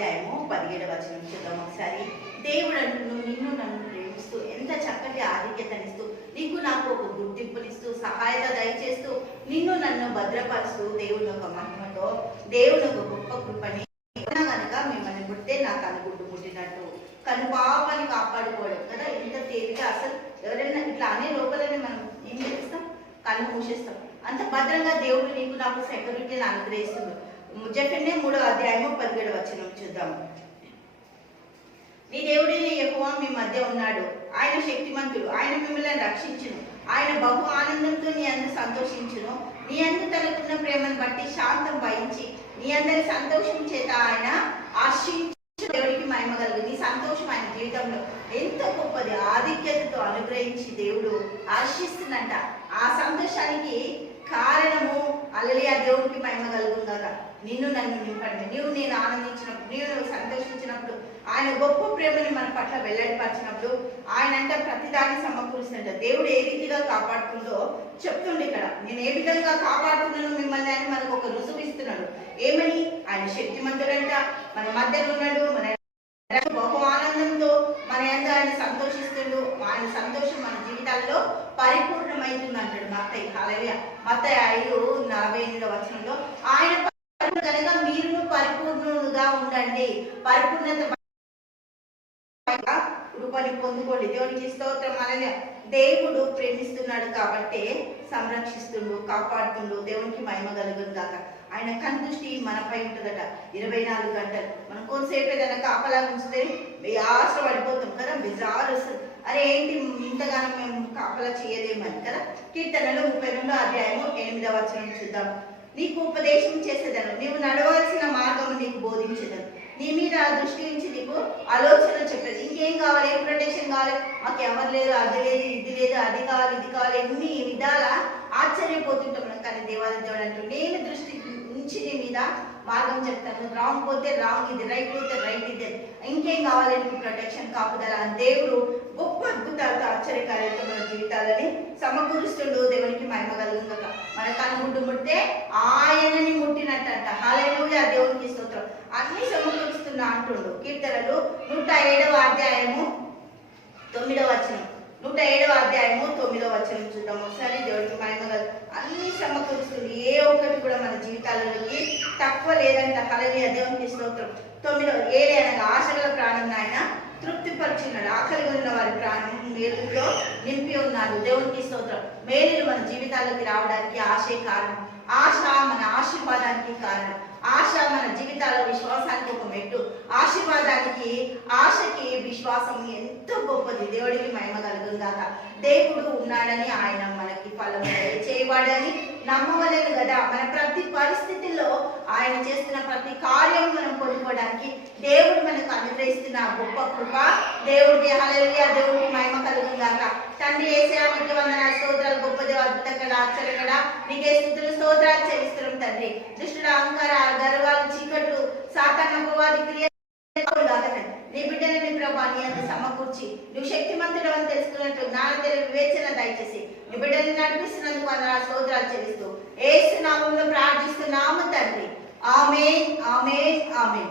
అధ్యాయము 17 చూద్దాం ఒకసారి. దేవుడు అంటున్నాడు, నిన్ను నన్ను ప్రేమిస్తూ ఎంత చక్కటి ఆధిక్యతనిస్తూ నీకు నాకు ఒక గుర్తింపునిస్తూ సహాయత దయచేస్తూ నిన్ను నన్ను భద్రపరుస్తూ దేవుని ఒక మహిమతో దేవుని ఒక గొప్ప కృపని కనుక మిమ్మల్ని పుట్టే నాకు అనుగుడ్డు ముట్టినట్టు కను పాపాన్ని కాపాడుకోవడం కదా ఎంత తేలిక. అసలు ఎవరైనా ఇట్లా అనే లోపలనే మనం ఏం చేస్తాం, కన్ను మూసేస్తాం. అంత భద్రంగా దేవుడు నీకు నాకు సెక్యూరిటీని అనుగ్రహిస్తుంది. జెఫెన్యా 3వ అధ్యాయము 17 చూద్దాం. నీ దేవుడైన యెహోవా మీ మధ్య ఉన్నాడు, ఆయన శక్తిమంతుడు, ఆయన మిమ్మల్ని రక్షించును, ఆయన బహు ఆనందంతో నీ అందు సంతోషించును, నీ అందు తనకున్న ప్రేమను బట్టి శాంతం వహించి నీ అందరి సంతోషం చేత ఆయన ఆశించు. దేవుడికి మహిమ కలుగు. నీ సంతోషం ఆయన జీవితంలో ఎంత గొప్పది, ఆధిక్యతతో అనుగ్రహించి దేవుడు ఆశిస్తున్నట. ఆ సంతోషానికి కారణము హల్లెలూయా, దేవుడికి మహిమ కలుగుగాక. నిన్ను నన్ను నింపండి, నీవు నేను ఆనందించినప్పుడు, నీవు సంతోషించినప్పుడు, ఆయన గొప్ప ప్రేమని మన పట్ల వెల్లడిపరిచినప్పుడు ఆయన అంటే ప్రతిదాన్ని సమకూరుస్తుంట. దేవుడు ఏ రీతిగా కాపాడుతుందో చెప్తుండే ఇక్కడ. నేను ఏ విధంగా కాపాడుతున్నాను మిమ్మల్ని అని మనకు ఒక రుజువు ఇస్తున్నాడు. ఏమని? ఆయన శక్తిమంతుడంట, మన మధ్యలో ఉన్నాడు, మన బహు ఆనందంతో మన యందు ఆయన సంతోషిస్తుండు. ఆయన సంతోషం మన జీవితాల్లో పరిపూర్ణమైతుంది అంటాడు మత్తయి. హల్లెలూయా. మత్తయి 5:48 ఆయన కనుక మీరును పరిపూర్ణులుగా ఉండండి, పరిపూర్ణత కృపని పొందుకోండి. దేవునికి స్తోత్రం. హల్లెలూయా. దేవుడు ప్రేమిస్తున్నాడు కాబట్టి సంరక్షిస్తుండు, కాపాడుతుండు. దేవునికి మహిమ కలుగును గాక. ఆయన కనుదృష్టి మనపై ఉంటుందట 24 గంటలు. మనం కొంతసేపు ఏదైనా కాపలా ఉంచితే ఆశ పడిపోతాం కదా, బెజారు వస్తుంది. అరే ఏంటి ఇంతగానో మేము కాపలా చేయలేమని కదా. కీర్తనలు 32వ అధ్యాయము 8 చూద్దాం. నీకు ఉపదేశం చేసేదను, నీవు నడవాల్సిన మార్గము నీకు బోధించేదను, నీ మీద దృష్టి నుంచి నీకు ఆలోచన చెప్పేది. ఇంకేం కావాలి, ఏం ప్రొటెక్షన్ కావాలి, మాకు ఎవరు లేదు, అది లేదు, ఇది లేదు, అది కావాలి, ఇది కావాలి, ఎన్ని విధాల ఆశ్చర్యపోతుంటాం. కానీ దేవాది దేవుడు అంటూ నేను దృష్టి నుంచి నీ మీద మార్గం చెప్తాను, రాంగ్ పోతే రాంగ్ ఇది, రైట్ పోతే రైట్ ఇది, ఇంకేం కావాలి నీకు ప్రొటెక్షన్, కాపుదల. దేవుడు గొప్ప అద్భుతాలతో ఆశ్చర్యకార్యాలతో మన జీవితాలని సమకూరుస్తుండు. దేవునికి మహిమ కలుగుగాక. మన కనుగుడ్డు ముట్టే ఆయనని ముట్టినట్టంట. హల్లెలూయా, దేవునికి స్తోత్రం. అన్ని సమకూరుస్తున్నా అంటుండు. కీర్తనలు 107వ అధ్యాయము 9 107వ అధ్యాయము 9 చూద్దాం ఒకసారి. దేవుడికి మహిమ కలుగు. అన్ని సమకూరుస్తుంది, ఏ ఒక్కటి కూడా మన జీవితాలలోకి తక్కువ లేదంట. హల్లెలూయా, దేవునికి స్తోత్రం. 7 అనగా ఆశగల ప్రాణం ఆయన తృప్తిపరిచినాడు, ఆకలి ఉన్న వారి ప్రాణం మేలుతో నింపి ఉన్నాడు. దేవునికి స్తోత్రం. మేలులు మన జీవితాల్లోకి రావడానికి ఆశే కారణం. ఆశ మన ఆశీర్వాదానికి కారణం. ఆశ మన జీవితాల విశ్వాసానికి ఒక మెట్టు. ఆశీర్వాదానికి ఆశకి విశ్వాసం ఎంతో గొప్పది. దేవుడికి మహిమ కలుగుగాక. దేవుడు ఉన్నాడని ఆయన మనకి ఫలం చేయవాడని నమ్మవలేదు కదా. మన ప్రతి పరిస్థితుల్లో ఆయన చేస్తున్న ప్రతి కార్యం మనం పొందుకోవడానికి దేవుడు మనకు అనుగ్రహిస్తున్న గొప్ప కృప. దేవుడికి హల్లెలూయా, దేవుడికి మహిమ కలుగుగాక. తండ్రి యేసయ్యా, నీకు వందనాలు, స్తోత్రాలు. గొప్ప దేవ, అద్భుతంగా ఆశ్చర్యంగా నీకే స్తుతులు స్తోత్రాలు చెల్లిస్తున్నాం తండ్రి. దుష్టుడు అహంకార గర్వాలు చీకట్లు సాతాను అపవాది క్రియ నీ బిడ్డలని ప్రభా నీ అంత సమకూర్చి నువ్వు శక్తిమంతుడు అని తెలుసుకున్నట్టు జ్ఞాన తెలివి వివేచన దయచేసి నీ బిడ్డని నడిపిస్తున్నందుకు వందనాలు, స్తోత్రాలు చెల్లిస్తూ యేసు నామములో ప్రార్థిస్తున్నాము తండ్రి. ఆమేన్, ఆమేన్, ఆమేన్.